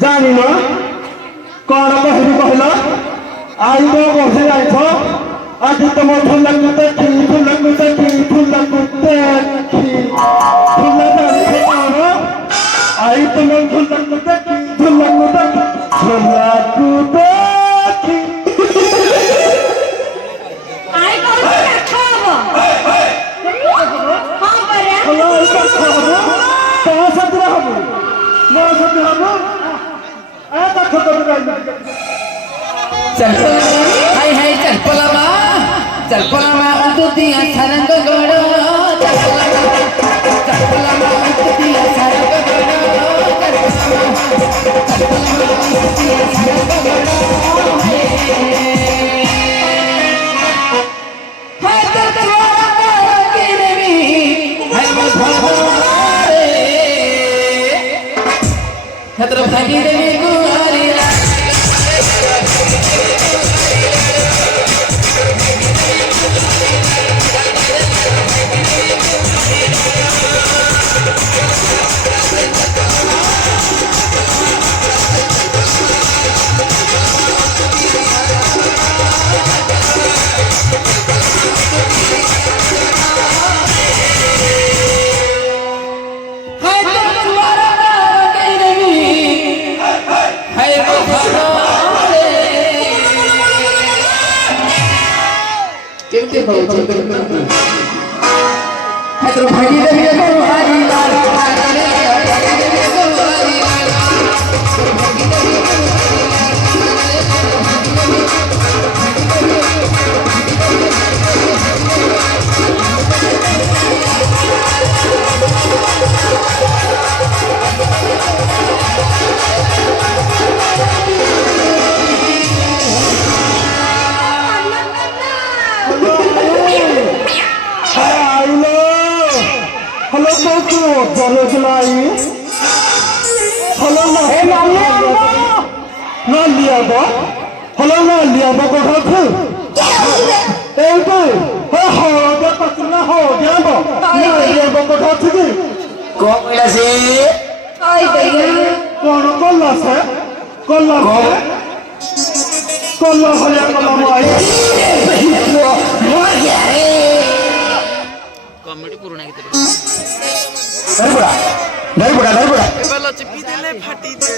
जानी ना कौन कहली कहला आई तो बसे आइछ आज तुम फुलक देखी फुलक देखी आई तुम फुलक देखी आई कहो खाबो हां करे हेलो ऐसा खाबो कहां से रहबो ना से रहबो आ त खतो चल हाय हाय चल Palamu untuk dia sarang gogodo चल Palamu untuk dia sarang gogodo चल Palamu untuk dia sarang gogodo hai tertuara kiremi hai bhagare khatra bhagi devi gurari Kita bawa cerita. Hai terbagi dari aku hari lalu. Hello तो चलो चलाई hello ना हे ना लिया बा hello ना लिया बा को खाखु ए तो हो गया पतना हो गया बा ना लिया बा को खाखु की Kok wala sih? आई भैया कौन कोल्ला से कोल्ला कोल्ला हया कोल्ला माई कमेटी पुराना की तरह नहीं पड़ा एबार चिपी देले फाटी दे